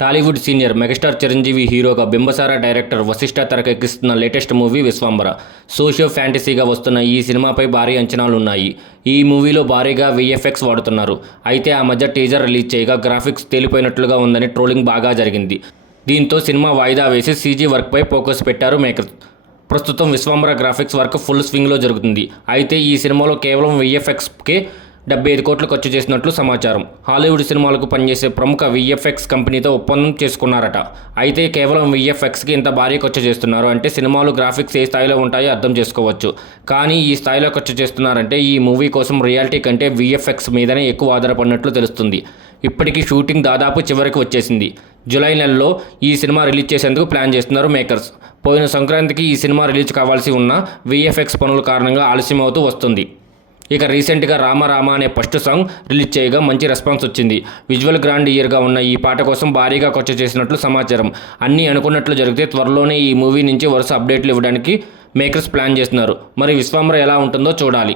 Tollywood senior megastar Chiranjeevi హీరోగా Bimbisara director Vashishta తెరకెక్కిస్తున్న latest movie Vishwambhara. Socio ఫ్యాంటసీగా వస్తున్న ఈ సినిమాపై భారీ అంచనాలున్నాయి. ఈ మూవీలో భారీగా VFX వాడుతున్నారు. అయితే ఆ మధ్య టీజర్ రిలీజ్ చేయగా గ్రాఫిక్స్ తేలిపోయినట్లుగా ఉందని ట్రోలింగ్ బాగా జరిగింది. దీంతో సినిమా వాయిదా వేసి CG వర్క్పై ఫోకస్ పెట్టారు మేకర్స్. ప్రస్తుతం విశ్వంబర గ్రాఫిక్స్ వర్క్ ఫుల్ స్వింగ్లో జరుగుతుంది. అయితే ఈ సినిమాలో కేవలం VFXకే 75 కోట్లు ఖర్చు చేసినట్లు సమాచారం. హాలీవుడ్ సినిమాలకు పనిచేసే ప్రముఖ VFX కంపెనీతో ఒప్పందం చేసుకున్నారట. అయితే కేవలం VFXకి ఇంత భారీ ఖర్చు చేస్తున్నారు అంటే సినిమాలు గ్రాఫిక్స్ ఏ స్థాయిలో ఉంటాయో అర్థం చేసుకోవచ్చు. కానీ ఈ స్థాయిలో ఖర్చు చేస్తున్నారంటే ఈ మూవీ కోసం రియాలిటీ కంటే VFX మీదనే ఎక్కువ ఆధారపడినట్లు తెలుస్తుంది. ఇప్పటికీ షూటింగ్ దాదాపు చివరికి వచ్చేసింది. జూలై నెలలో ఈ సినిమా రిలీజ్ చేసేందుకు ప్లాన్ చేస్తున్నారు మేకర్స్. పోయిన సంక్రాంతికి ఈ సినిమా రిలీజ్ కావాల్సి ఉన్న VFX పనుల కారణంగా ఆలస్యం అవుతూ వస్తుంది. ఇక రీసెంట్గా రామ రామ అనే ఫస్ట్ సాంగ్ రిలీజ్ చేయగా మంచి రెస్పాన్స్ వచ్చింది. విజువల్ గ్రాండ్ ఇయర్గా ఉన్న ఈ పాట కోసం భారీగా ఖర్చు చేసినట్లు సమాచారం. అన్నీ అనుకున్నట్లు జరిగితే త్వరలోనే ఈ మూవీ నుంచి వరుస అప్డేట్లు ఇవ్వడానికి మేకర్స్ ప్లాన్ చేస్తున్నారు. మరి విశ్వంబర ఎలా ఉంటుందో చూడాలి.